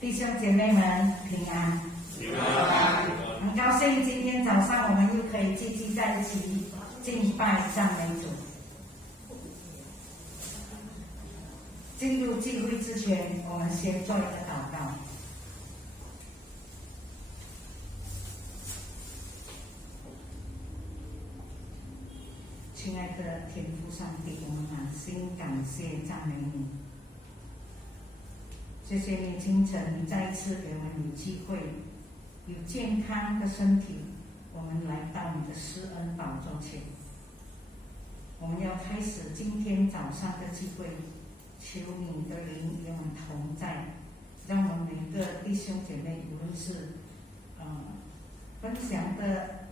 弟兄姐妹们平安。平安。很高兴今天早上我们又可以聚集在一起敬拜赞美主。进入聚会之前，我们先做一个祷告。亲爱的天父上帝，我们满心感谢赞美你。谢谢你清晨再一次给我们有机会，有健康的身体，我们来到你的施恩宝座前。我们要开始今天早上的聚会，求你的灵与我们同在，让我们每个弟兄姐妹，无论是分享的、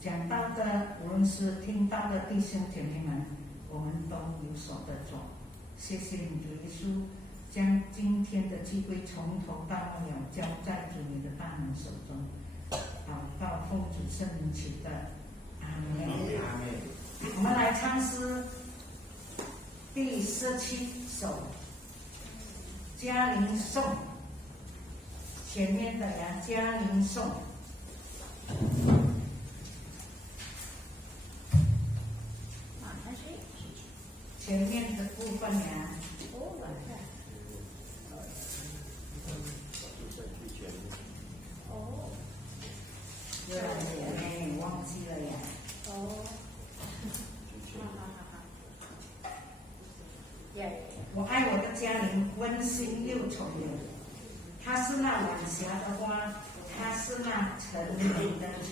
讲道的，无论是听到的弟兄姐妹们，我们都有所得着。谢谢你的耶稣，将今天的聚会从头到末了交在主你的大能手中。祷告奉主圣名求的，阿门。我们来唱诗第17首《嘉陵颂》，前面的呀，《嘉陵颂》。前面的部分呀，对，忘记了呀。我爱我的家邻，温馨又宠友。它是那晚霞的花，它是那晨明的酒。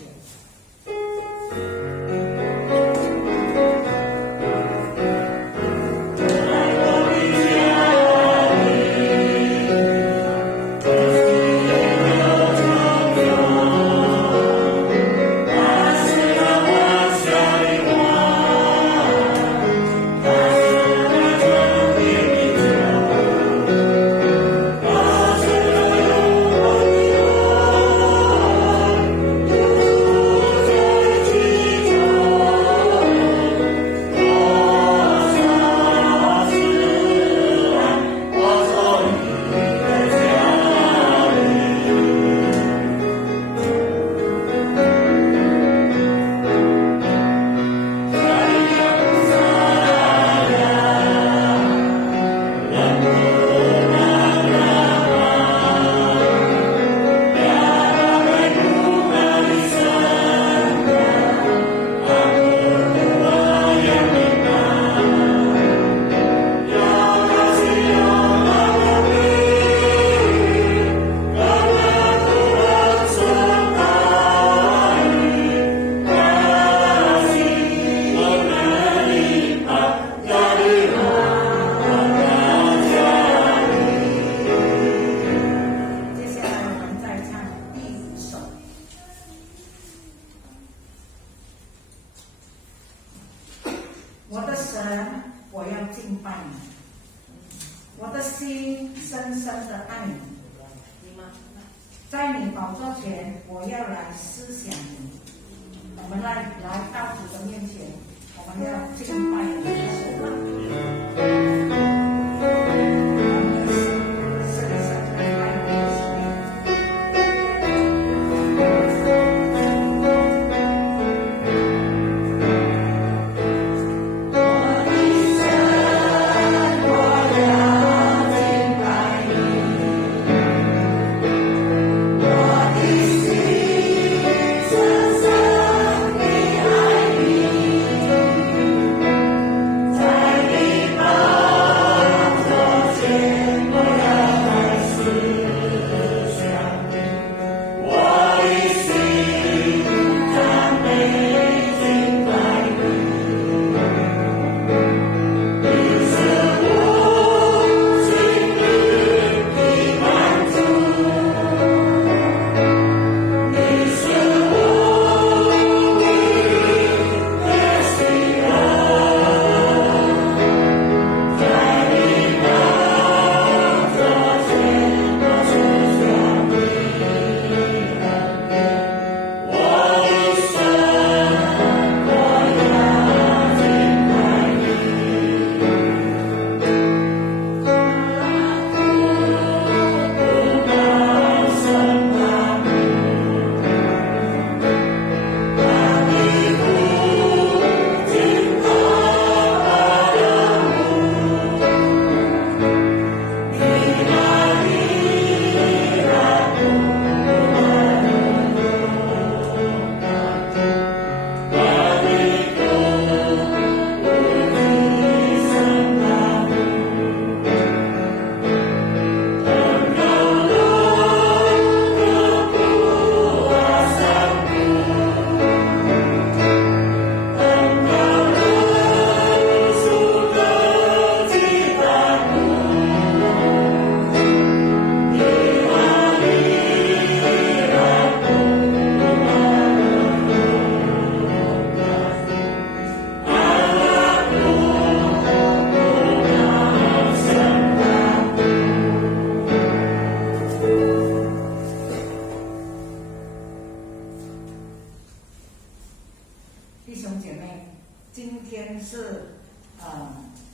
在你天是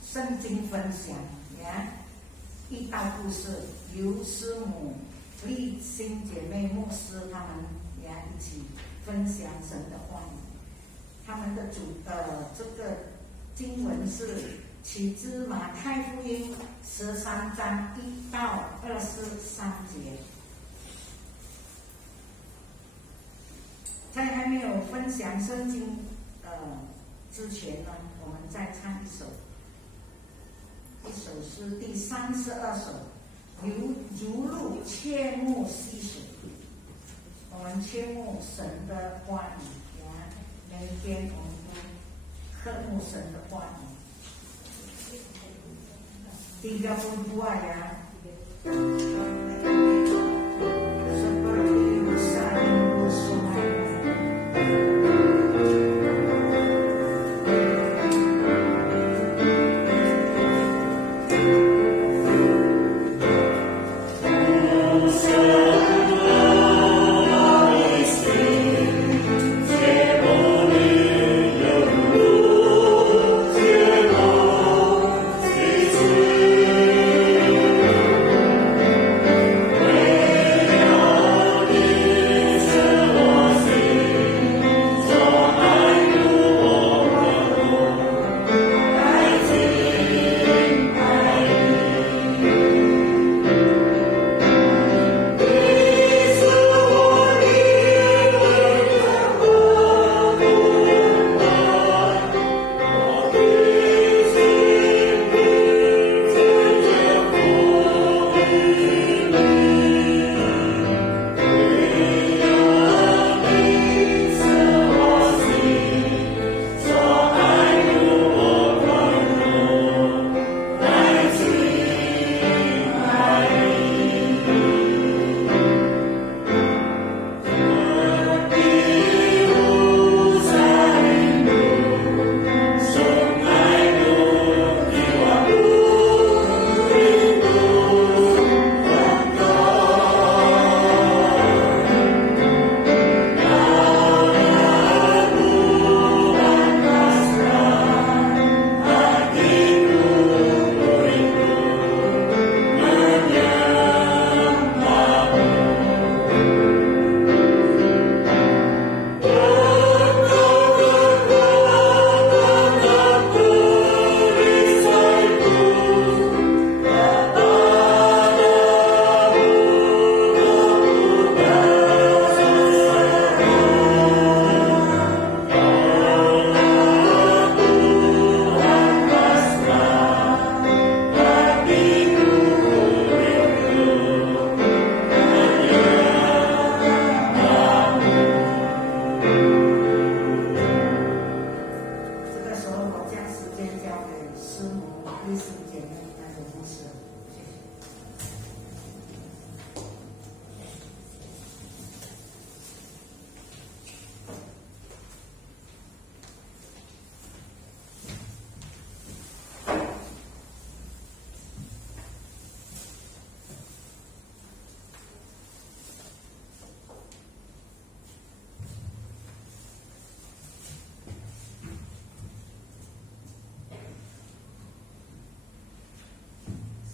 圣经分享呀，一道故事，由师母、立新姐妹、牧师他们呀一起分享神的话语。他们的这个经文是取自马太福音13章1到23节。在还没有分享圣经之前呢，我们再唱一首诗，第32首，如露切慕溪水。我们切慕神的话语呀，每一天我们都渴慕神的话语。32 ya. Seperti saling bersungai.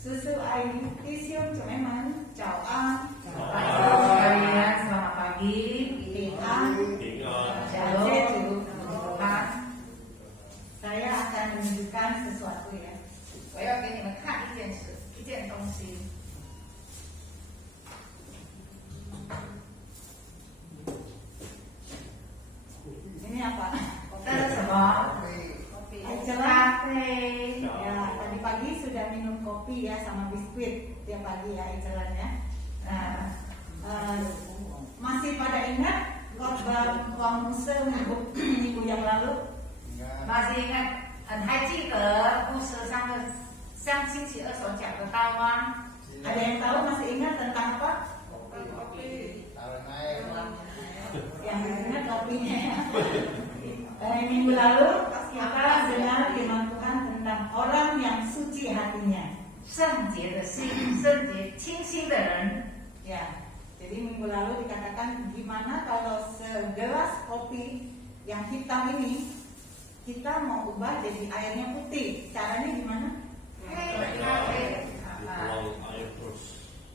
Susu air isium teman-teman, jauh. Sekalian, selamat pagi. Saya akan menunjukkan sesuatu ya. 我要给你们看一件事，一件东西。Ini apa? 这是什么？ 咖啡。 Ya, tadi pagi sudah minum kopi ya sama biskuit tiap pagi ya Icelan ya. Masih pada ingat khotbah Wang Musa minggu yang lalu? Masih ingat？还记得牧师上星期二所讲的道吗？ Ada yang tahu masih ingat tentang apa? Yang ingat kopinya ya. Minggu lalu kita dengar firman Tuhan tentang orang yang suci hatinya. 圣洁的心，圣洁清心的人。 Ya, jadi minggu lalu dikatakan gimana kalau segelas kopi yang hitam ini kita mau ubah jadi airnya putih. Caranya gimana?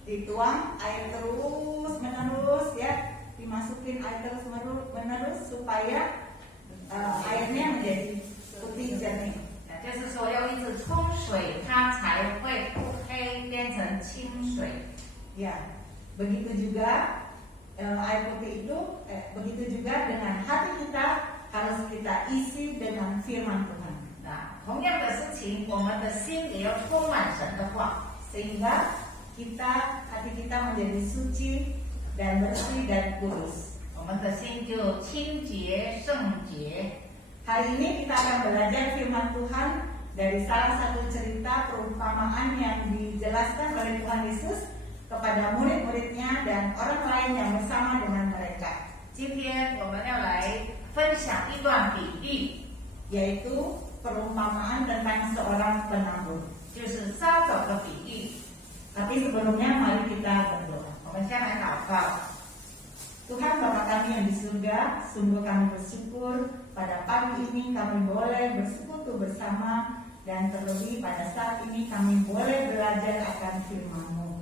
Dituang air terus menerus ya, dimasukin air terus menerus supaya airnya menjadi putih jernih. 就是说要一直冲水，它才会不黑，变成清水。 Ya, begitu juga air putih itu, begitu juga dengan hati kita harus kita isi dengan firman Tuhan. 那同样的事情，我们的心也要充满神的话， Sehingga hati kita menjadi suci dan bersih dan kudus. 我们的心就清洁圣洁。 Hari ini kita akan belajar firman Tuhan dari salah satu cerita perumpamaan yang dijelaskan oleh Tuhan Yesus kepada murid-muridnya dan orang lain yang bersama dengan mereka. 今天我们要来分享一段比喻， Yaitu perumpamaan tentang seorang penabur. 就是撒种的比喻。 Tapi sebelumnya mari kita berdoa. 我们先来祷告。 Tuhan Bapa kami yang di surga, sungguh kami bersyukur pada pagi ini kami boleh bersekutu bersama, dan terlebih pada saat ini kami boleh belajar akan firman-Mu.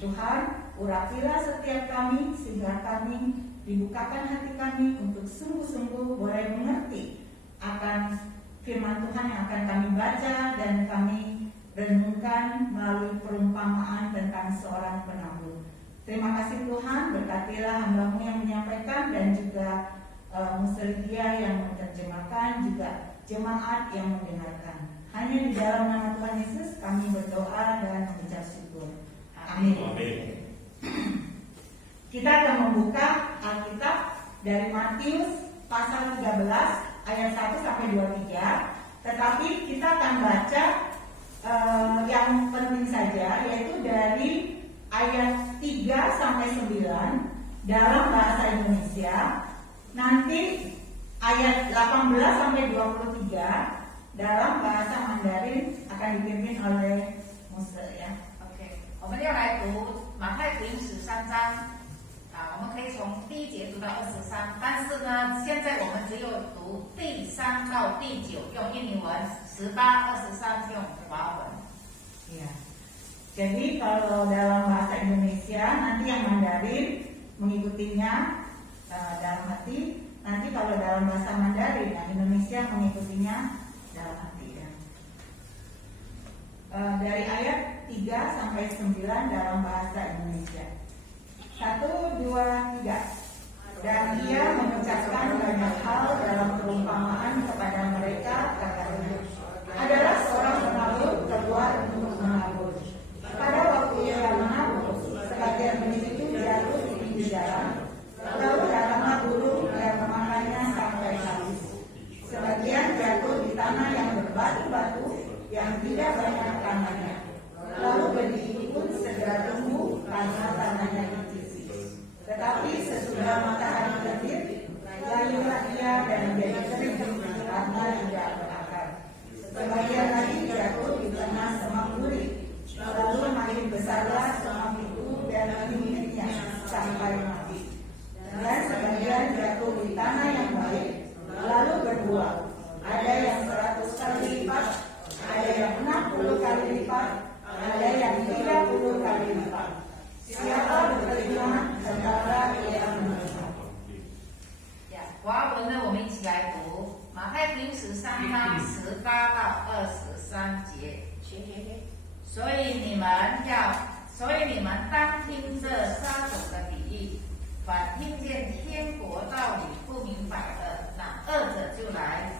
Tuhan, urapilah setiap kami sehingga kami dibukakan hati kami untuk sungguh-sungguh boleh mengerti akan firman Tuhan yang akan kami baca dan kami renungkan melalui perumpamaan tentang seorang penabur. Terima kasih Tuhan, berkatilah hamba-Mu yang menyampaikan dan juga Muslidia yang menerjemahkan, juga jemaat yang mendengarkan. Hanya di dalam nama Tuhan Yesus kami berdoa dan mengucap syukur. Amin. Kita akan membuka Alkitab dari Matius pasal 13 ayat 1 sampai 23. Tetapi kita akan baca yang penting saja, yaitu dari ayat 3 sampai 9 dalam bahasa Indonesia. Nanti ayat 18 sampai 23 dalam bahasa Mandarin akan dipimpin oleh Musa ya. 我们要来读马太福音13章我们可以从第1节读到23，但是呢，现在我们只有读第3到第9，用印尼文，18、23用华文。 Ya. Jadi kalau dalam bahasa Indonesia nanti yang Mandarin mengikutinya dalam hati, nanti kalau dalam bahasa Mandarin yang Indonesia mengikutinya dalam hati ya. Dari ayat 3 sampai 9 dalam bahasa Indonesia. 1, 2, 3. Dan ia mengucapkan banyak hal dalam perumpamaan kepada mereka, katanya, adalah seorang penabur keluar untuk menabur. Pada waktu ia menabur, sebagian benih itu jatuh di pinggir jalan, lalu datanglah burung yang memakannya sampai habis. Sebagian jatuh di tanah yang berbatu-batu, yang tidak banyak tanahnya. Lalu benih itu pun segera tumbuh karena tanahnya kecil. Tetapi sesudah matahari terbit, layulah ia dan menjadi kering karena tidak berakar. Sebagian lagi jatuh di tengah semak duri, lalu makin besarlah semak itu dan miliknya sampai mati. Dan sebagian jatuh di tanah yang baik, lalu berbuah. Ada yang 100 kali lipat, ada yang 60 kali lipat, ada yang 30 kali lipat. Siapa berterima, hendaklah ia menerima. 华文呢，我们一起来读马太福音13章18到23节。所以你们当听这撒种的比喻，凡听见天国道理不明白的，那恶者就来，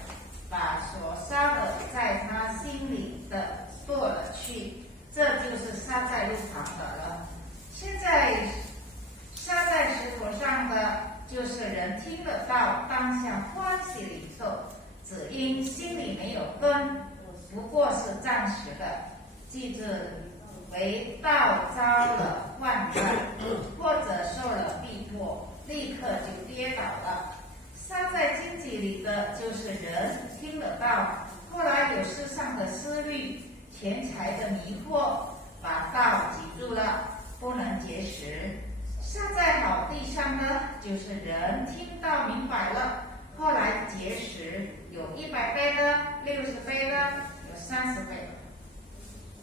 把所撒的在他心里的剁了去，这就是撒在路旁的了。现在撒在石头上的，就是人听了道，当下欢喜领受，只因心里没有根，不过是暂时的，记着为道遭了患难，或者受了逼迫，立刻就跌倒了。撒在荆棘里的，就是人听了道，后来有世上的思虑、钱财的迷惑，把道挤住了，不能结实。撒在好地上呢，就是人听到明白了，后来结识，有100倍的、60倍的，有30倍的。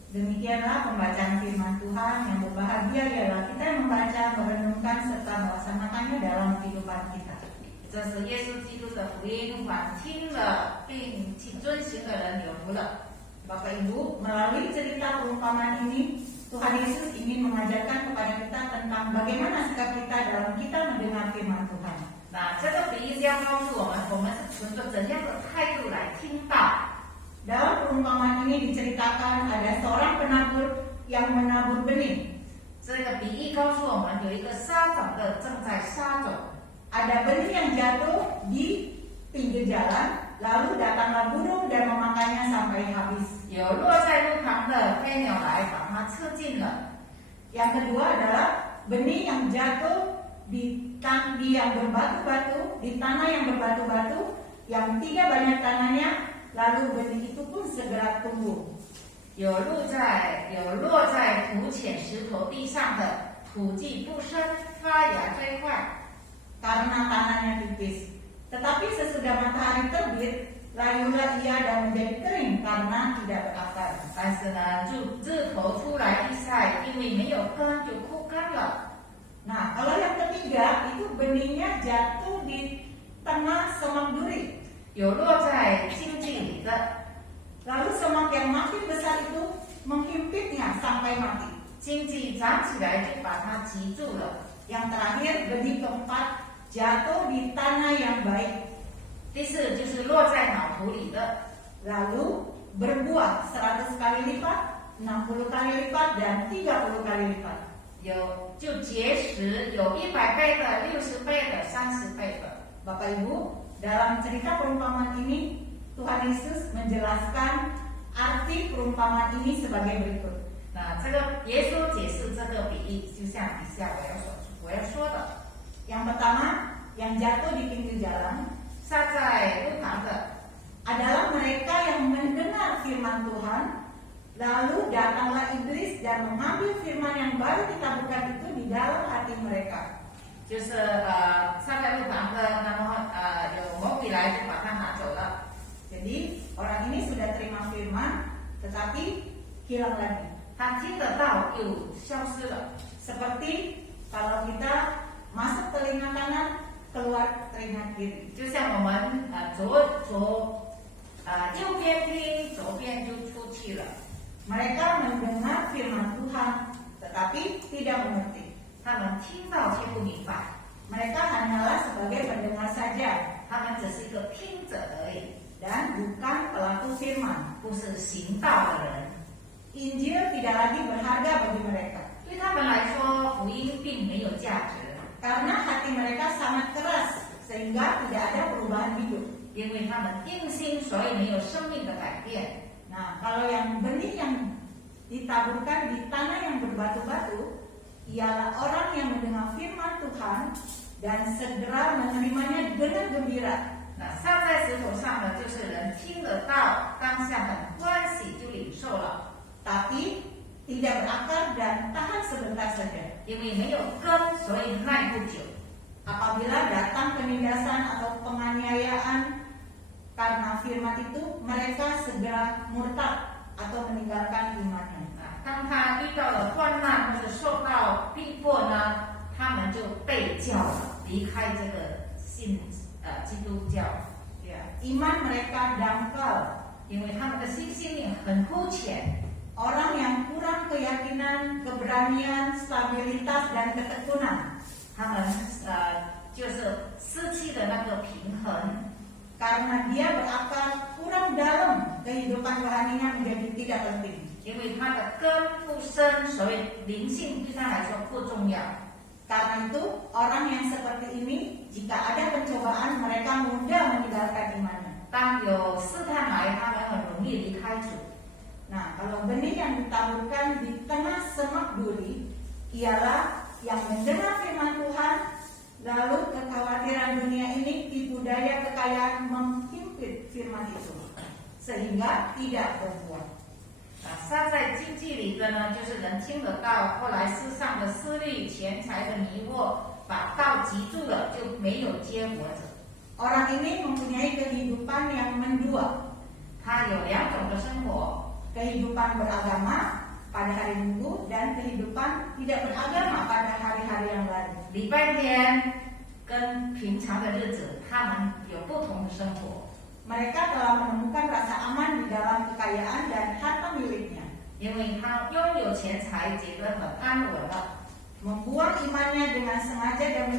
Demikianlah pembacaan firman Tuhan yang berbahagia ialah kita yang membaca, merenungkan serta melaksanakannya dalam kehidupan kita. 这是耶稣基督的福音，凡听了并去遵行的人有福了。 Bapak Ibu, melalui cerita perumpamaan ini, Tuhan Yesus ingin mengajarkan kepada kita tentang bagaimana sikap kita dalam kita mendengar firman Tuhan. 那这个比喻将告诉我们是存着怎样的态度来听到。 Dalam perumpamaan ini diceritakan ada seorang penabur yang menabur benih. 这个比喻告诉我们，有一个撒种的正在撒种， Ada benih yang jatuh di pinggir jalan, lalu datanglah burung dan memakannya sampai habis. 有落在路旁的飞鸟来把它吃尽了。 Yang kedua adalah benih yang jatuh di yang berbatu-batu, di tanah yang berbatu-batu, yang tidak banyak tanahnya, lalu benih itu pun segera tumbuh. 有落在土浅石头地上的，土际不深，发芽最快。 Karena tanahnya tipis. Tetapi sesudah matahari terbit, layulah ia dan menjadi kering karena tidak berakar. 但是呢，日头出来一晒，因为没有根就枯干了。 Nah, kalau yang ketiga itu benihnya jatuh di tengah semak duri. 有落在荆棘里的， Lalu semak yang makin besar itu menghimpitnya sampai mati. 荆棘长起来就把它棘住了。 Yang terakhir, benih keempat jatuh di tanah yang baik. 第四就是落在脑土里的， Lalu berbuah 100 kali lipat, 60 kali lipat, dan 30 kali lipat. 就结实，有100倍的、60倍的、30倍的。 Bapak Ibu, dalam cerita perumpamaan ini, Tuhan Yesus menjelaskan arti perumpamaan ini sebagai berikut. 那这个耶稣解释这个比喻，就像以下我要说的。 Yang pertama, yang jatuh di pinggir jalan 撒在路旁的， adalah mereka yang mendengar firman Tuhan, lalu datanglah iblis dan mengambil firman yang baru ditaburkan itu di dalam hati mereka. 就是撒在路旁的，那么有魔鬼来就把它拿走了。 Jadi orang ini sudah terima firman, tetapi hilang lagi. 他听得到又消失了。 Seperti kalau kita masuk telinga kanan, keluar telinga kiri. 就像我们右边听，左边就出去了。 Mereka mendengar firman Tuhan, tetapi tidak mengerti. 他们听到却不明白， Mereka hanyalah sebagai pendengar saja 他们只是一个听者而已， dan bukan pelaku firman. 不是行道的人。 Injil tidak lagi berharga bagi mereka 对他们来说，福音并没有价值， karena hati mereka sangat keras sehingga tidak ada perubahan hidup. 因为他们硬心，所以没有生命的改变。 Nah, kalau yang benih yang ditaburkan di tanah yang berbatu-batu ialah orang yang mendengar firman Tuhan dan segera menerimanya dengan gembira. 那撒在石头上的，就是人听得到，当下很欢喜就领受了， Tapi tidak berakar dan tahan sebentar saja. 因为没有根，所以耐不久。 Apabila datang penindasan atau penganiayaan karena firman itu, mereka segera murtad atau meninggalkan imannya. 当他遇到了患难或者受到逼迫呢，他们就被教了，离开这个基督教。 Ya, iman mereka dangkal. 因为他们的心灵很肤浅， Orang yang kurang keyakinan, keberanian, stabilitas, dan ketekunan. 他们就是失去了那个平衡， Karena dia berakar kurang dalam, kehidupan rohaninya menjadi tidak penting. 因为他的根不深，所以灵性对他来说不重要。 Karena itu, orang yang seperti ini, jika ada pencobaan, mereka mudah meninggalkan imannya. 当有试探来，他们很容易离开主。 Nah, kalau benih yang ditaburkan di tengah semak duri, ialah yang mendengar firman Tuhan, lalu kekhawatiran dunia ini, tipu daya kekayaan menghimpit firman itu, sehingga tidak berbuah. 撒在经济里的呢，就是人听得到，后来世上的思虑、钱财的迷惑，把道棘住了，就没有结果子。Orang ini mempunyai kehidupan yang mendua. 他有2种的生活， Kehidupan beragama pada hari Minggu dan kehidupan tidak beragama pada hari-hari yang lain. 礼拜天跟平常的日子，他们有不同的生活。 Mereka telah menemukan rasa aman di dalam kekayaan dan harta miliknya. 因为他拥有钱财，觉得很安稳了， Membuang imannya dengan sengaja dan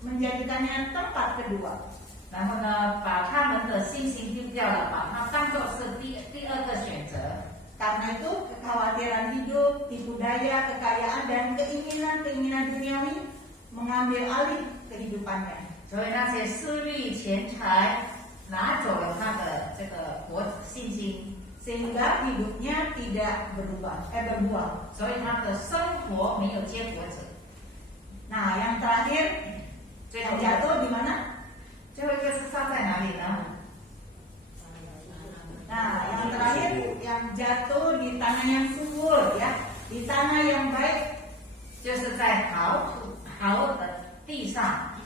menjadikannya tempat kedua. 然后呢，把他们的信心丢掉了，把它当做是第2个选择。 Karena itu kekhawatiran hidup, tipu daya, kekayaan dan keinginan-keinginan duniawi mengambil alih kehidupannya. 所以那些私欲、钱财拿走了他的这个信心， Sehingga hidupnya tidak berbuah. 所以他的生活没有结果子。 Nah, yang terakhir 最 yang 后一个， jatuh di mana? 最后一个是烧在哪里呢？ Nah, yang terakhir yang jatuh di tanah yang subur, ya, di tanah yang baik, 就是在好的地上，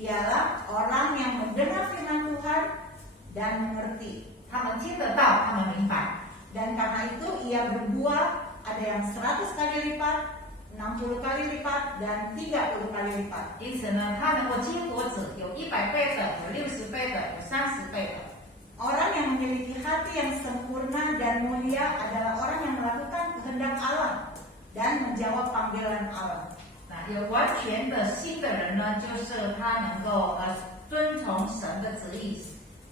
ialah orang yang mendengar firman Tuhan dan mengerti. 他们听得到，他们明白， Dan karena itu ia berbuah, ada yang 100 kali lipat, 60 kali lipat, dan 30 kali lipat. 因此呢，他能够结果子，有100倍的，有60倍的，有30倍的。 Orang yang memiliki hati yang sempurna dan mulia adalah orang yang melakukan kehendak Allah dan menjawab panggilan Allah. 那有完全的心的人呢，就是他能够遵从神的旨意，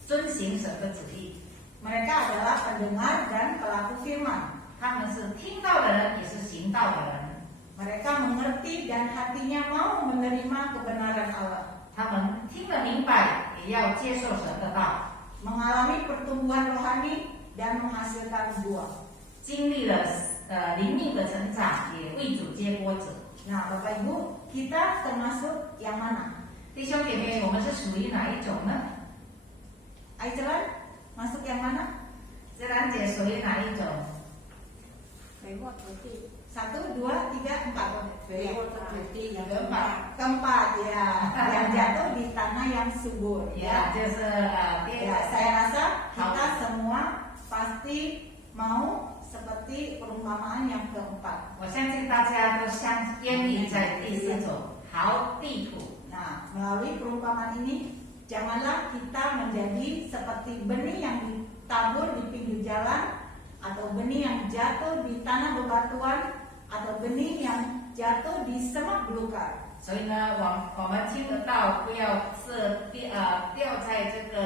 遵行神的旨意。 Mereka adalah pendengar dan pelaku firman. 他们是听到的人，也是行道的人。 Mereka mengerti dan hatinya mau menerima kebenaran Allah. 他们听得明白，也要接受神的道， Mengalami pertumbuhan rohani dan menghasilkan buah. 经历了灵命的成长，也为主结果子。 Nah, Bapak Ibu, kita termasuk yang mana? 弟兄姐妹，我们是属于哪一种呢？ Aicelan, masuk yang mana? 自然姐属于哪一种？ 1, 2, 3, 4. Yang keempat. Keempat, ya. Yang jatuh di tanah yang subur. 呀，就是Ya, saya rasa kita semua pasti mau seperti perumpamaan yang keempat. 我相信大家都愿意在第4种好地土。 Nah, melalui perumpamaan ini, janganlah kita menjadi seperti benih yang ditabur di pinggir jalan, atau benih yang jatuh di tanah bebatuan, atau benih yang jatuh di semak belukar. 所以呢，我们听得到，不要是掉在这个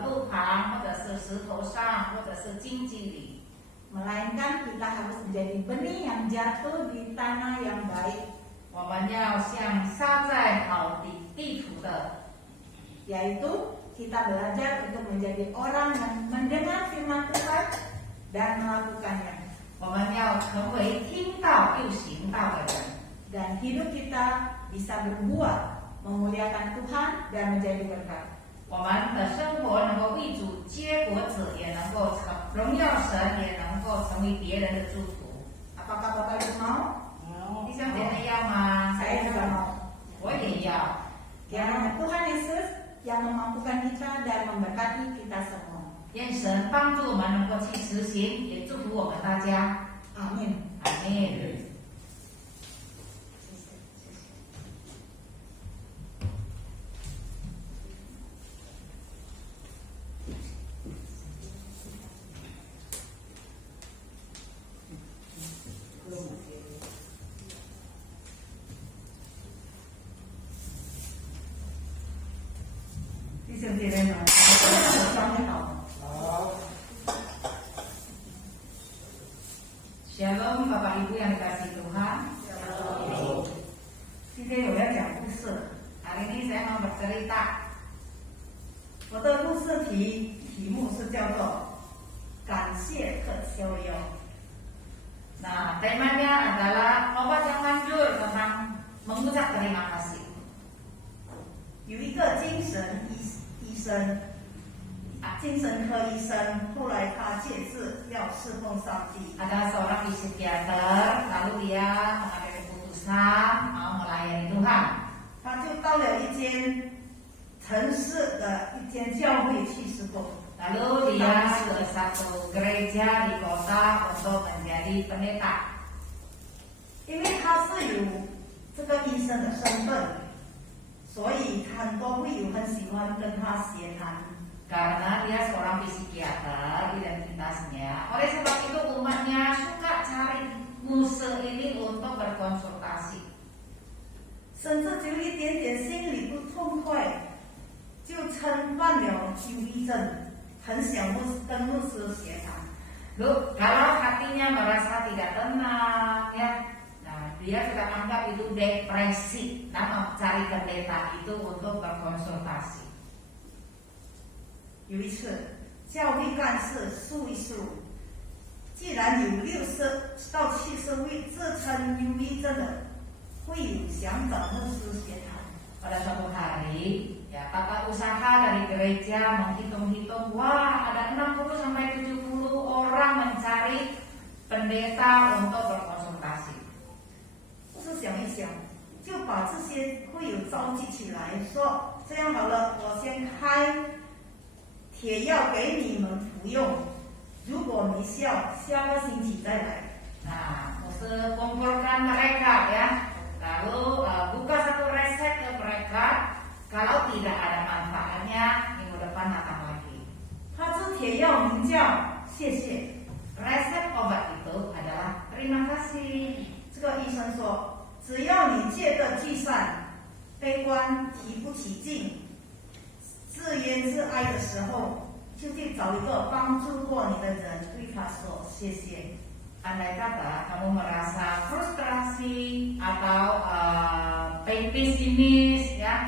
路旁，或者是石头上，或者是荆棘里。 Melainkan kita harus menjadi benih yang jatuh di tanah yang baik, 我们要像撒在好地土的， yaitu kita belajar untuk menjadi orang yang mendengar firman Tuhan dan melakukannya. 我们要成为听到又行道的人， Dan hidup kita bisa berbuah, memuliakan Tuhan dan menjadi berkat. 我们的生活能够为主结果子，也能够荣耀神，也能够成为别人的祝福。 Apakah Bapak Ibu mau? 弟兄姐妹要吗？ Saya juga mau. 我也要。 Kiranya Tuhan Yesus yang memampukan kita dan memberkati kita semua. 愿神帮助我们能够去实行，也祝福我们大家。 Amin. 阿门。 弟兄姐妹们，装备好。 Shalom Bapak Ibu yang dikasihi Tuhan. Shalom. 今天我要讲故事。hari ini saya mau bercerita. 我的故事题目是叫做感谢可修有。 Nah, temanya adalah obat yang manjur tentang mengucap terima kasih. 有一个精神科医生，后来他戒志要侍奉上帝。 Ada seorang psikiater, lalu dia mengambil keputusan mau melayani Tuhan. 他就到了一间城市的一间教会去侍奉。 Lalu dia ke satu gereja di kota untuk menjadi pendeta. 因为他是有这个医生的身份，所以很多会友很喜欢跟他闲谈。 Karena dia seorang psikiater identitasnya. Oleh sebab itu umatnya suka cari Muse ini untuk berkonsultasi. 甚至就一点点心里不痛快，就称患了忧郁症，很想跟牧师协谈。 Kalau hatinya merasa tidak tenang, ya, nah dia sudah anggap itu depresi. Nah, cari pendeta itu untuk berkonsultasi. 有一次，教会干事数一数，既然有60到70位自称忧郁症的会友想找牧师协谈。 Pada suatu hari, ya, tata usaha dari gereja menghitung-hitung, wah ada 60 sampai 70 orang mencari pendeta untuk berkonsultasi. 牧师想一想，就把这些会友召集起来，说：“这样好了，我先开铁药给你们服用，如果没效，下个星期再来。” Nah, Muse kumpulkan mereka, ya. Lalu buka satu resep ke mereka. Kalau tidak ada manfaatnya, minggu depan datang lagi. 他这铁药名叫谢谢。 Resep obat itu adalah terima kasih. 这个医生说，只要你戒得聚散，悲观提不起劲，自怨自哀的时候，就去找一个帮助过你的人，对他说谢谢。 Andai kata kamu merasa frustrasi atau pesimis, ya,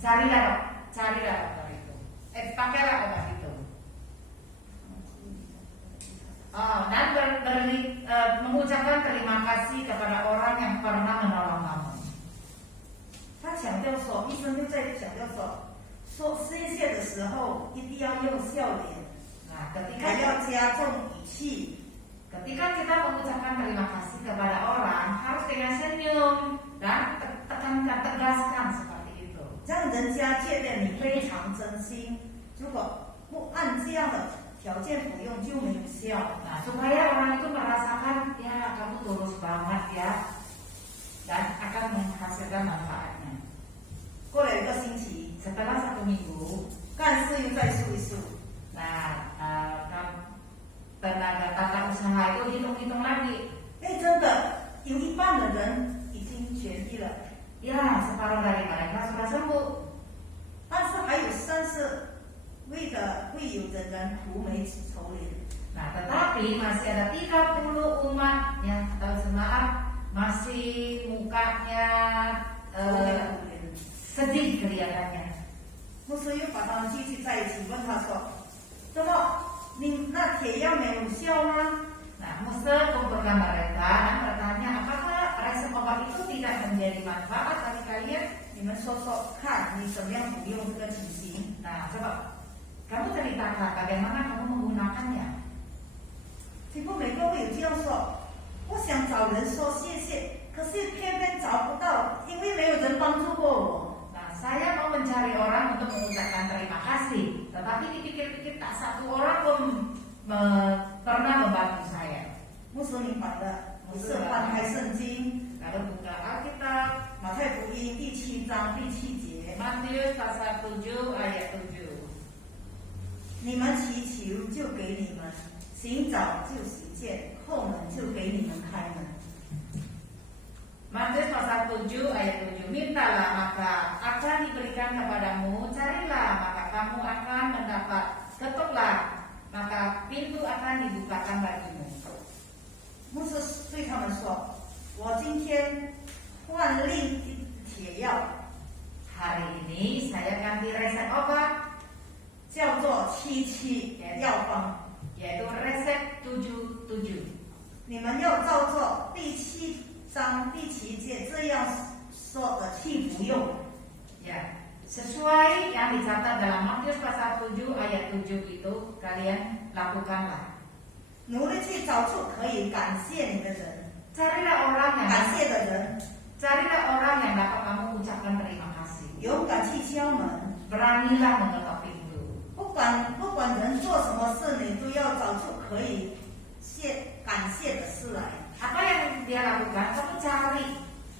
carilah dokter itu. Pakailah obat itu. Dan mengucapkan terima kasih kepada orang yang pernah menolong kamu. 他强调说，医生就在强调说谢谢的时候一定要用笑脸。 Nah, 还要加重语气。 ketika kita mengucapkan terima kasih kepada orang harus dengan senyum dan tegaskan seperti itu. 让人家觉得你非常真心。如果不按这样的条件服用，就没有效。 Nah, supaya orang itu merasakan ya kamu tulus banget ya dan akan menghasilkan manfaatnya. 过了1个星期， Setelah 1 minggu, 干事又再数一数。 nah tenaga tata usaha itu hitung-hitung lagi. 哎，真的有一半的人已经痊愈了， Ya, separuh dari mereka sudah sembuh. 但是还有30位的会友的人愁眉愁脸。 Nah, tetapi masih ada 30 umat yang atau jemaat masih mukanya sedih kelihatannya. 牧师又把他们聚集在一起，问他说：“怎么你那铁药没有效吗？” Nah, Muse kumpulkan mereka dan bertanya apakah resep obat itu tidak menjadi manfaat bagi kalian? 你们说说看，你怎么样服用这个情形？ Nah, coba kamu ceritakan bagaimana kamu menggunakannya. 结果每个会友这样说：“我想找人说谢谢，可是偏偏找不到，因为没有人帮助过我。” Nah, saya mau mencari orang untuk mengucapkan terima kasih, tetapi dipikir-pikir tak satu orang pun pernah membantu saya. 牧师明白了，于是翻开圣经， Lalu buka Alkitab, 马太福音第7章第7节， Matius pasal 7 ayat 7. 你们祈求就给你们，寻找就寻见，叩门就给你们开门。 Matius pasal 7 ayat 7. Mintalah maka akan diberikan kepadamu, carilah maka kamu akan mendapat, ketuklah maka pintu akan dibukakan bagimu. 牧师对他们说：“我今天换另一铁药， Hari ini saya ganti resep obat, 叫做77药方， yaitu resep 77. 你们要照着第7章第7节这样说的去服用。” Ya, sesuai yang dicatat dalam Matius pasal 7 ayat 7 itu kalian lakukanlah. 努力去找出可以感谢你的人， Carilah orang yang 感谢的人， carilah orang yang dapat kamu ucapkan terima kasih. 勇敢去敲门， beranilah mengetok pintu. 不管人做什么事，你都要找出可以感谢的事来。 Apa yang dia lakukan, kamu cari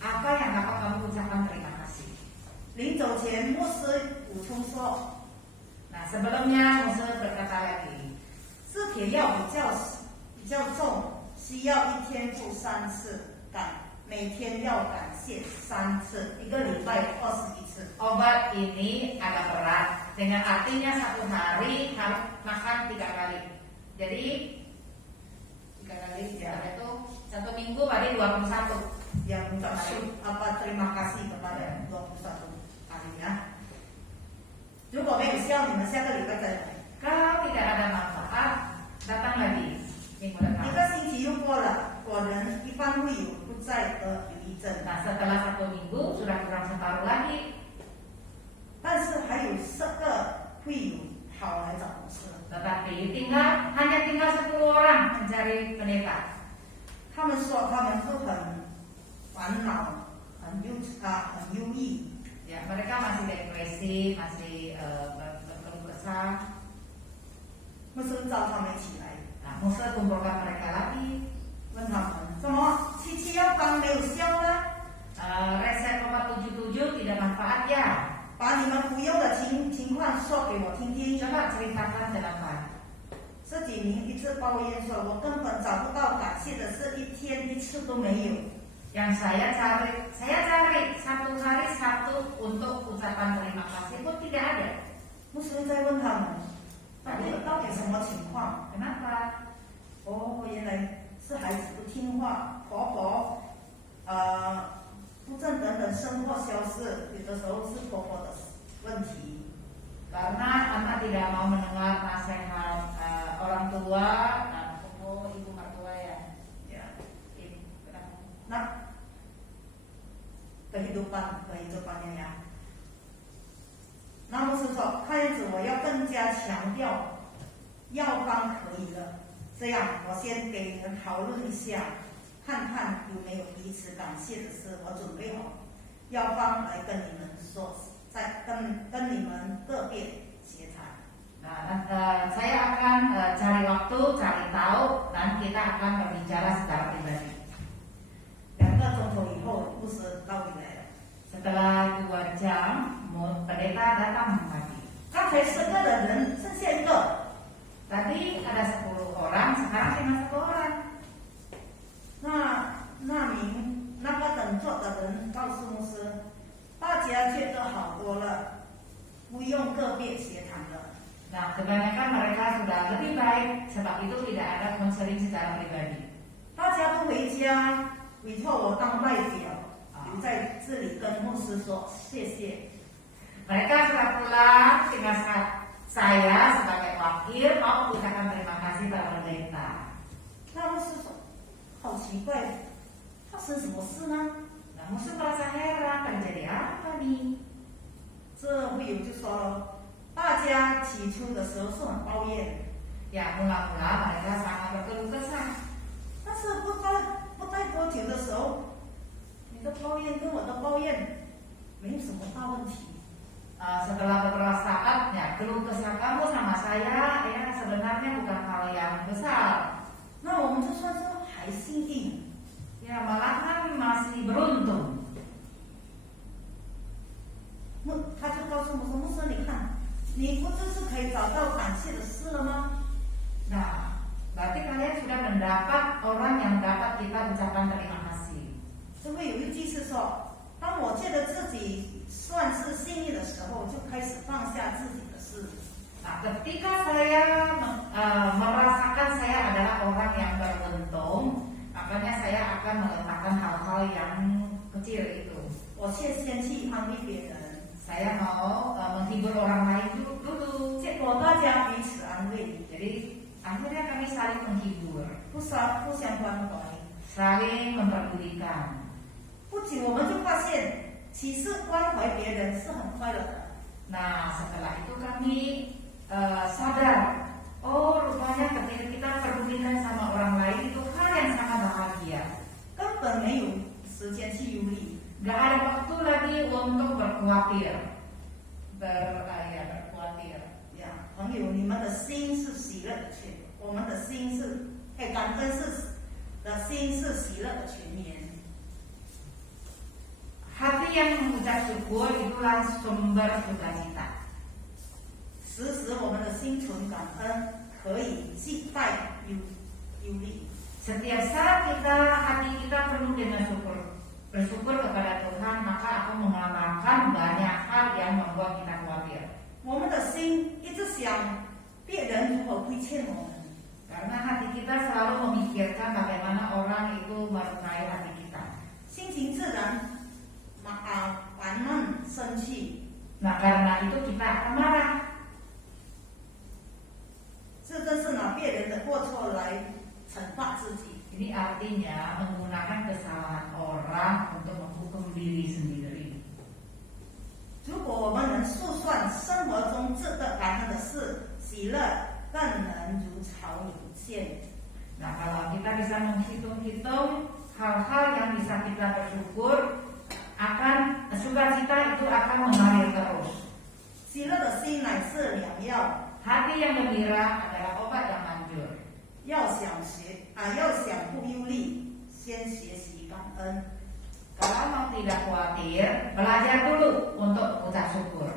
apa yang dapat kamu ucapkan terima kasih. 临走前，牧师补充说， Nah, sebelumnya Musa berkata lagi, 字帖要比较重，需要1天付3次，每天要感谢3次，1个礼拜21次。 obat ini agak berat, dengan artinya 1 hari harus makan 3 kali. Jadi 3 kali ya itu 1 minggu berarti 21. Yang mengucap terima kasih kepada 21 kali ya. 如果没有效，你们下个礼拜再来。 Kalau tidak ada manfaat, datang lagi minggu 1 depan. 个星期又过了，果然一般会有不再的忧郁症， Nah, setelah 1 minggu sudah kurang separuh lagi, 但是还有10个会有跑来找牧师。 tetapi hanya tinggal 10 orang mencari pendeta. 他们说他们都很烦恼，很忧郁。 Ya, mereka masih depresi, masih berkeluh kesah. 牧师召他们一起来， Nah, Musa kumpulkan mereka lagi. 问他们怎么7药方没有效呢？ Resep obat 77 tidak manfaat ya. 把你们服用的情况说给我听听。 Coba ceritakan kenapa. 这几名一直抱怨说，我根本找不到感谢的事，1天1次都没有。 Yang saya cari 1 hari 1 untuk ucapan terima kasih pun tidak ada. 牧师在问他们，到底什么情况？ Kenapa? 哦，原来是孩子不听话，婆婆不正等等生活消失，有的时候是婆婆的问题。 Karena anak tidak mau mendengar nasihat orang tua, ibu mertua ya. Ya, Kenapa? nah kehidupannya ya。那牧师说，看样子我要更加强调药方可以了，这样我先给你们讨论一下，看看有没有彼此感谢的事。我准备好药方来跟你们说，再跟你们个别协谈。 Nah, saya akan cari waktu, cari tahu, dan kita akan berbicara secara pribadi. 2个钟头以后，牧师到底来了。 Setelah 2 jam, pendeta datang lagi. 刚才10个的人剩下1个， Tadi ada 10 orang, sekarang cuma 1 orang. 那个等座的人告诉牧师，大家觉得好多了，不用个别协谈了。 Nah, kebanyakan mereka sudah lebih baik, sebab itu tidak ada konseling secara pribadi. 大家都回家，委托我当代表，留在这里跟牧师说谢谢。 Mereka sudah pulang, tinggal saya sebagai wakil mau ucapkan terima kasih pada pendeta. 那牧师说，好奇怪，发生什么事呢？ Nah, musuh merasa heran, terjadi apa nih? 这会友就说了，大家起初的时候是很抱怨， Ya, mula-mula mereka sangat berkeluh kesah. 但是不待多久的时候，你的抱怨跟我的抱怨没有什么大问题。 Setelah beberapa saat, ya, keluh kesah kamu sama saya, ya sebenarnya bukan hal yang besar. 那我们就算是还幸运。 Ya, malahan masih beruntung. 他就告诉我说：“牧师，你看，你不就是可以找到感谢的事了吗？ Nah, berarti kalian sudah mendapat orang yang dapat kita ucapkan terima kasih. 这位有一句是说，当我觉得自己算是幸运的时候，就开始放下自己的事。 Nah, ketika saya merasakan saya adalah orang yang beruntung, makanya saya akan meletakkan hal-hal yang kecil itu. 我先去安慰别人， Saya mau menghibur orang lain dulu. 结果大家彼此安慰， Jadi akhirnya kami saling menghibur, 互相关怀。 saling memperdulikan. 不久我们就发现，其实关怀别人是很快乐的。 Nah, setelah itu kami sadar, oh rupanya ketika kita pedulikan sama orang lain itu hal yang sangat bahagia. 根本没有时间去忧虑。 Gak ada waktu lagi untuk berkhawatir. berkhawatir. 呀，朋友，你们的心是喜乐的泉，我们的心是感恩的心是喜乐的泉源。 Hati yang mengucap syukur itulah sumber sukacita. 时时我们的心存感恩，可以击败忧虑。 Setiap saat hati kita penuh dengan bersyukur kepada Tuhan, maka akan mengalahkan banyak hal yang membuat kita khawatir. 我们的心一直想别人如何亏欠我们， Karena hati kita selalu memikirkan bagaimana orang itu melukai hati kita. 心情自然烦闷、生气。 Nah, karena itu kita akan marah. 这正是拿别人的过错来惩罚自己。 Ini artinya menggunakan kesalahan orang untuk menghukum diri sendiri. 如果我们能数算生活中值得感恩的事，喜乐更能如潮涌现。 Nah, kalau kita bisa menghitung-hitung hal-hal yang bisa kita bersyukur, akan sukacita itu akan mengalir terus. 喜乐的心乃是良药， Hati yang gembira adalah obat yang manjur. 要想不忧虑，先学习感恩。 Kalau mau tidak khawatir, belajar dulu untuk mengucap syukur.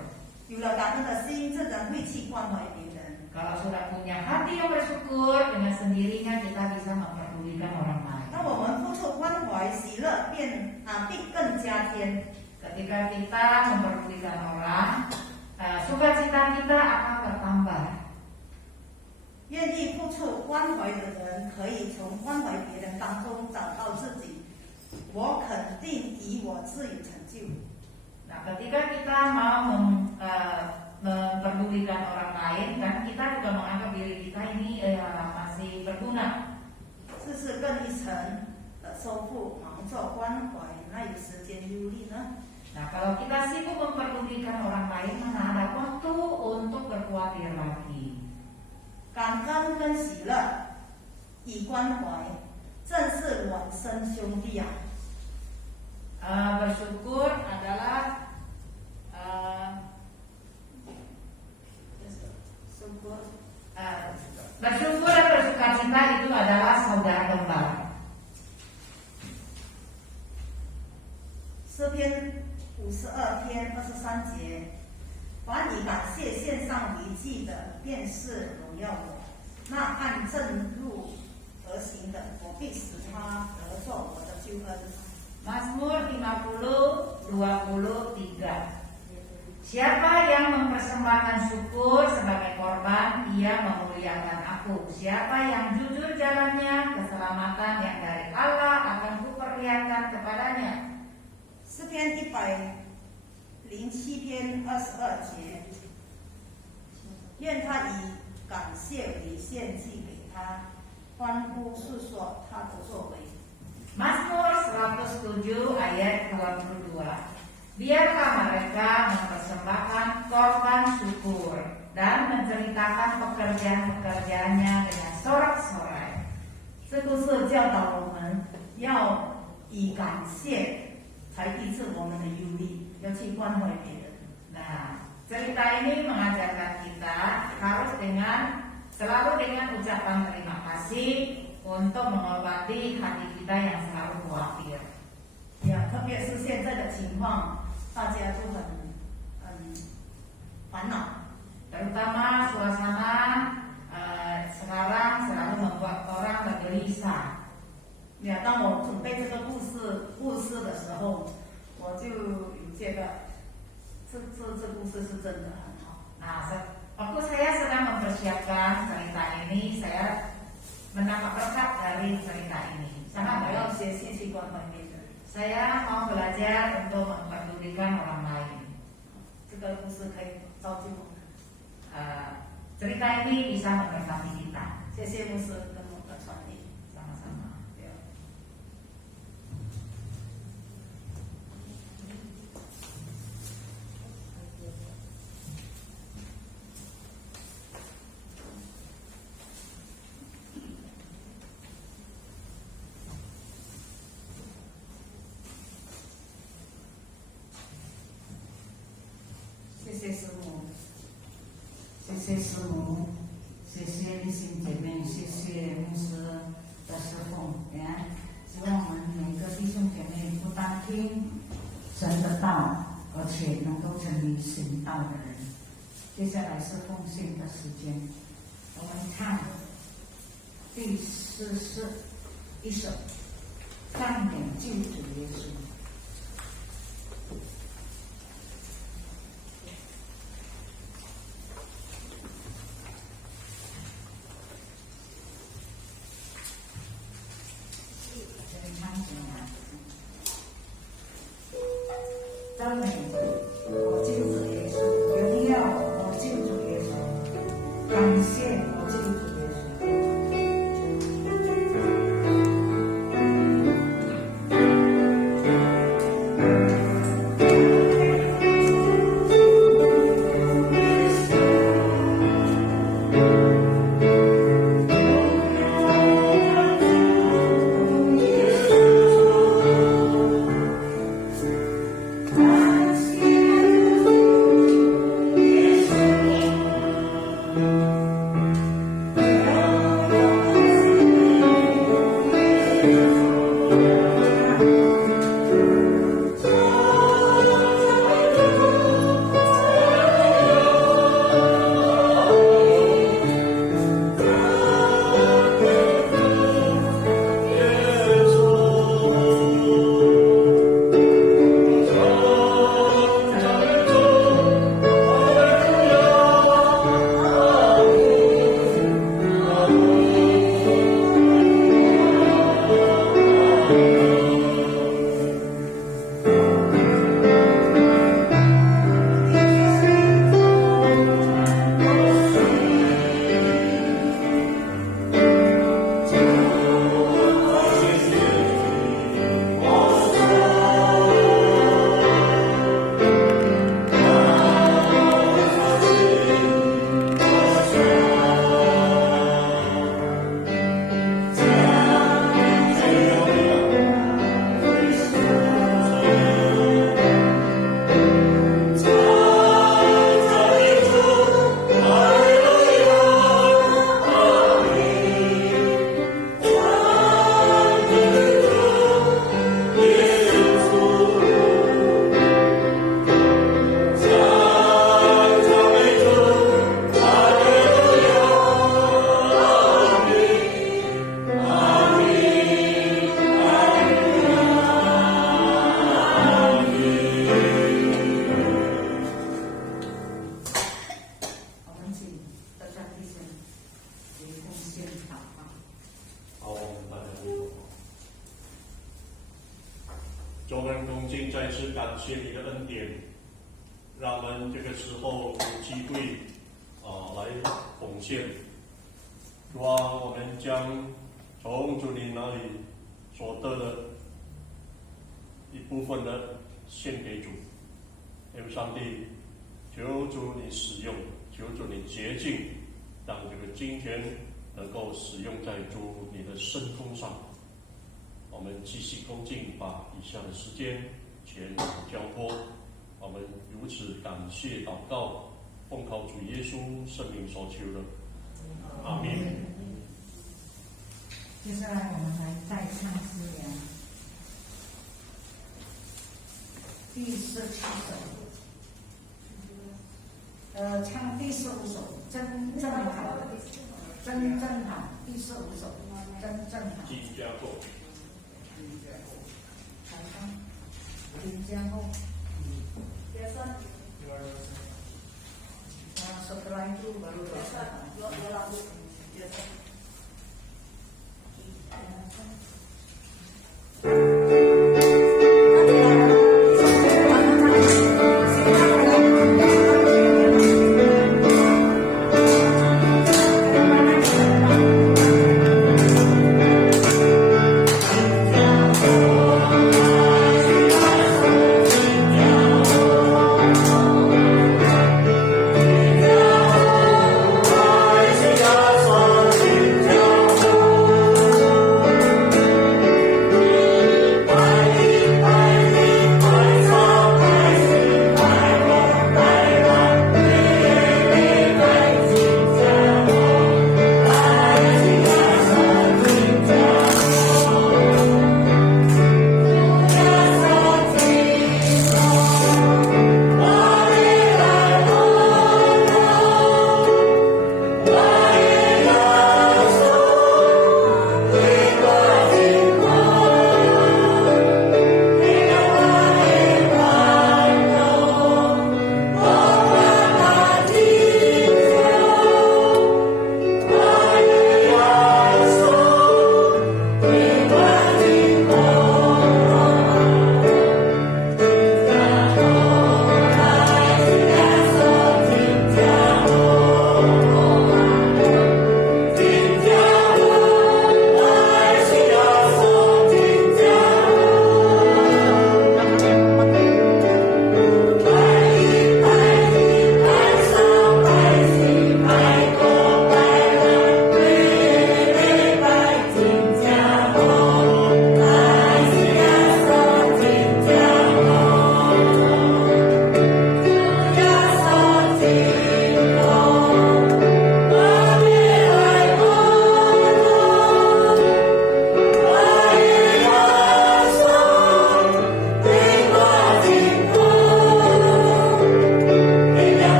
有了感恩的心，自然会去关怀别人。 Kalau sudah punya hati yang bersyukur, dengan sendirinya kita bisa memperdulikan orang lain. 当我们付出关怀，喜乐必更加添。 Ketika kita memperdulikan orang, sukacita kita akan bertambah. 愿意付出关怀的人，可以从关怀别人当中找到自己。我肯定以我自有成就。 Nah, ketika kita mau memperdulikan orang lain, dan kita juga menganggap diri kita ini masih berguna. 这是更一层的收复，忙做关怀，哪有时间忧虑呢？ Nah, kalau kita sibuk memperdulikan orang lain, mana ada waktu untuk berkhawatir lagi. 感恩跟喜乐以关怀，正是孪生兄弟啊！ Bersyukur adalah bersyukur dan bersukacita itu adalah saudara kembar. 诗篇52篇23节，凡以感谢献上为祭的，便是荣耀我；那按正路而行的，我必使他得作我的救恩。 Mazmur 50:23. Siapa yang mempersembahkan syukur sebagai korban, ia memuliakan aku. Siapa yang jujur jalannya, keselamatan yang dari Allah akan kuperlihatkan kepadanya. 诗篇107篇22节，愿他以感谢为献祭给他，欢呼述说他的作为。 Mazmur 107 ayat 22. Biarlah mereka mempersembahkan korban syukur dan menceritakan pekerjaan-pekerjaannya dengan sorak-sorai. 这都是教导我们要以感谢才医治我们的忧虑，要去关怀别人。 Nah, cerita ini mengajarkan kita harus selalu dengan ucapan terima kasih untuk mengobati hati kita yang selalu khawatir. 呀，特别是现在的情况，大家都很烦恼。 Terutama suasana sekarang selalu membuat orang bergelisah. 呀，当我准备这个故事的时候，我就有觉得这故事是真的很好。 Nah, waktu saya sedang mempersiapkan cerita ini, saya mendapat berkat dari cerita ini. Sangat 我要 baik. 学习去关怀别人。 Saya mau belajar untuk memperdulikan orang lain. 这个故事可以造就我们。 Cerita ini bisa memberkati kita. 谢谢牧师跟我的传递。 Sama-sama. 对。谢谢谢师母，谢谢师母，谢谢弟兄姐妹，谢谢牧师的侍奉。希望我们每个弟兄姐妹不单听神的道，而且能够成为行道的人。接下来是奉献的时间，我们看第41首赞美救主耶稣。赞美我救主耶稣，荣耀我救主耶稣，感谢我救主耶稣。主，我们恭敬再次感谢你的恩典，让我们这个时候有机会来奉献。主啊，我们将从主你那里所得的一部分的献给主。天父上帝，求主你使用，求主你洁净，让这个金钱能够使用在主你的圣工上。我们继续恭敬，把以下的时间前交托。我们如此感谢祷告，奉靠主耶稣圣名所求的，阿们。接下来我们来再唱诗歌第17首，唱第15首，真正好，真正好，第15首，真正好。金家后。林家后biasa setelah itu baru biasa Thank you.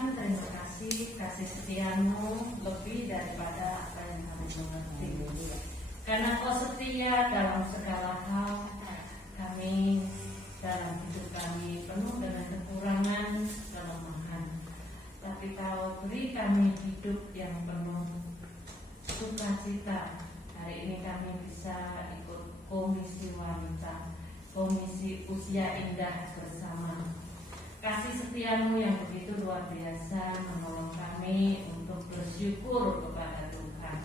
Tuhan, terima kasih kasih setiamu lebih daripada apa yang kami mengerti. Karena Kau setia dalam segala hal, kami dalam hidup kami penuh dengan kekurangan, kelemahan. Tapi Kau beri kami hidup yang penuh sukacita. Hari ini kami bisa ikut komisi wanita, komisi usia indah bersama. Kasih setiamu yang begitu luar biasa menolong kami untuk bersyukur kepada Tuhan.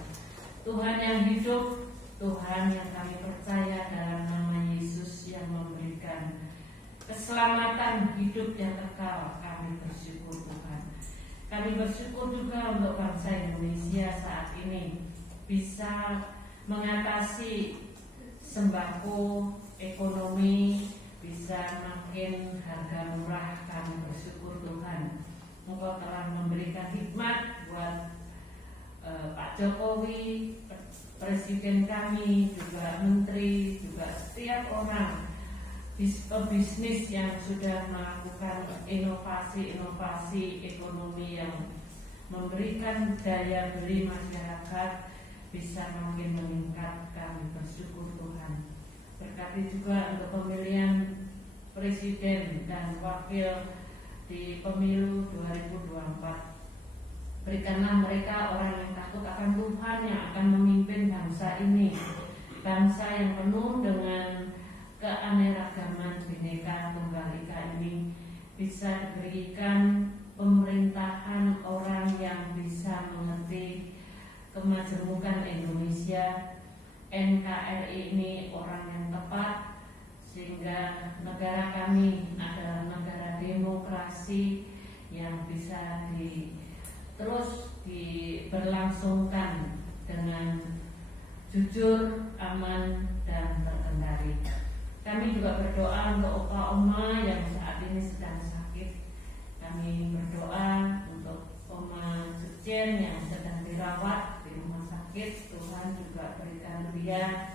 Tuhan yang hidup, Tuhan yang kami percaya dalam nama Yesus yang memberikan keselamatan hidup yang kekal. Kami bersyukur Tuhan. Kami bersyukur juga untuk bangsa Indonesia saat ini bisa mengatasi sembako, ekonomi, bisa makin harga murah. Kami bersyukur Tuhan, Engkau telah memberikan hikmat buat Pak Jokowi, Presiden kami, juga Menteri, juga setiap orang pebisnis yang sudah melakukan inovasi-inovasi ekonomi yang memberikan daya beli masyarakat bisa makin meningkat. Kami bersyukur Tuhan. Berkati juga untuk pemilihan presiden dan wakil di pemilu 2024. Berikanlah mereka orang yang takut akan Tuhan, yang akan memimpin bangsa ini, bangsa yang penuh dengan keanekaragaman Bhinneka Tunggal Ika ini, bisa diberikan pemerintahan orang yang bisa mengerti kemajemukan Indonesia. NKRI ini orang yang tepat, sehingga negara kami adalah negara demokrasi yang bisa terus diberlangsungkan dengan jujur, aman, dan terkendali. Kami juga berdoa untuk opa oma yang saat ini sedang sakit. Kami berdoa untuk Oma Sucien yang sedang dirawat di rumah sakit. Tuhan juga berikan dia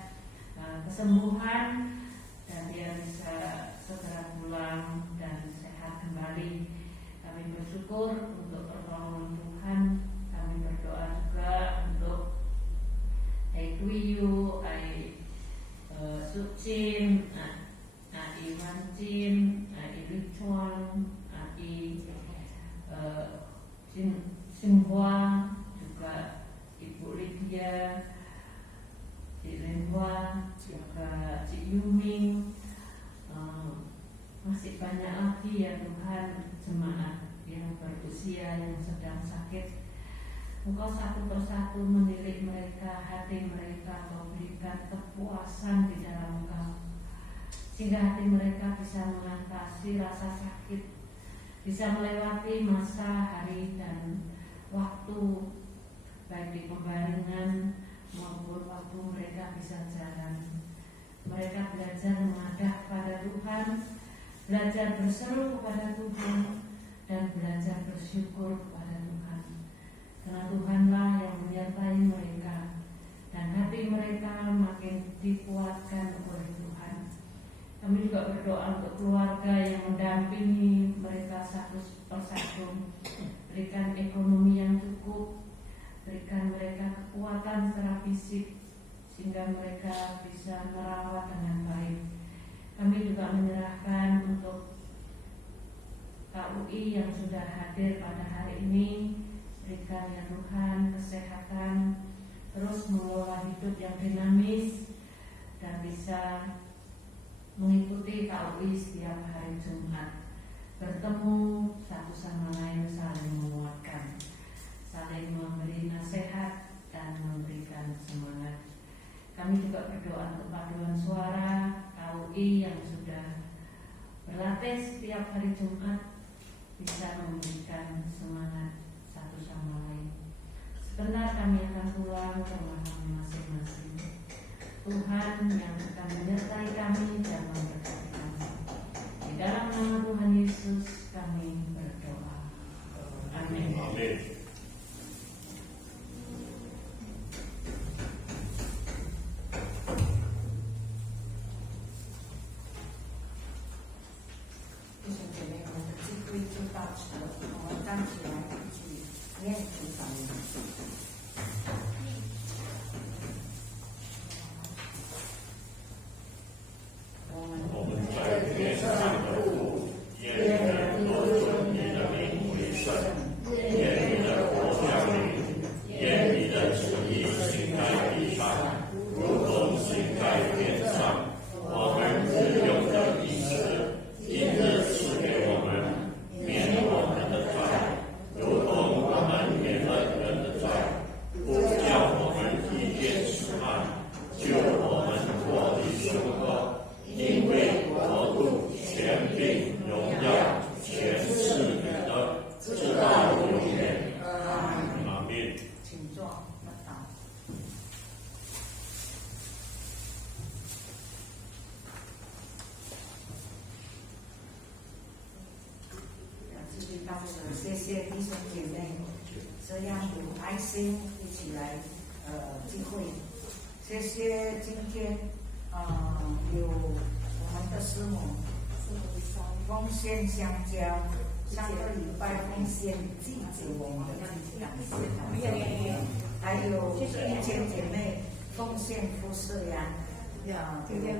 kesembuhan dan dia bisa segera pulang dan sehat kembali. Kami bersyukur untuk pertolongan Tuhan. Kami berdoa juga untuk Tuiyu, Sucin, Iwan Cin, Lucuan, Xinhua, juga Ibu Lydia, Lenhua, juga Cik Yuming. Masih banyak lagi ya Tuhan, jemaat yang berusia yang sedang sakit. Engkau satu persatu menilik mereka, hati mereka, Kau berikan kepuasan di dalam Engkau, sehingga hati mereka bisa mengatasi rasa sakit, bisa melewati masa, hari, dan waktu, baik di pembaringan maupun waktu mereka bisa jalan. Mereka belajar mengadah pada Tuhan, belajar berseru kepada Tuhan, dan belajar bersyukur kepada Tuhan. Karena Tuhanlah yang menyertai mereka, dan hati mereka makin dikuatkan oleh Tuhan. Kami juga berdoa untuk keluarga yang mendampingi mereka satu persatu. Berikan ekonomi yang cukup, berikan mereka kekuatan secara fisik, sehingga mereka bisa merawat dengan baik. Kami juga menyerahkan untuk KUI yang sudah hadir pada hari ini. Berikan ya Tuhan kesehatan, terus mengelola hidup yang dinamis, dan bisa mengikuti KUI setiap hari Jumat, bertemu satu sama lain, saling menguatkan, saling memberi nasihat dan memberikan semangat. Kami juga berdoa untuk paduan suara KUI yang sudah berlatih setiap hari Jumat, bisa memberikan semangat satu sama lain. Sebentar kami akan pulang ke rumah kami masing-masing. Tuhan yang akan menyertai kami dan memberkati kami. Di dalam nama Tuhan Yesus kami berdoa. Amin. Amin.弟兄姐妹们，这会就到此了，我们站起来。到的，谢谢弟兄姐妹，这样有爱心一起来聚会，谢谢今天有我们的师母奉献香蕉，上个礼拜奉献季节，我们要感谢他们，还有一些姐妹奉献肤色呀，今天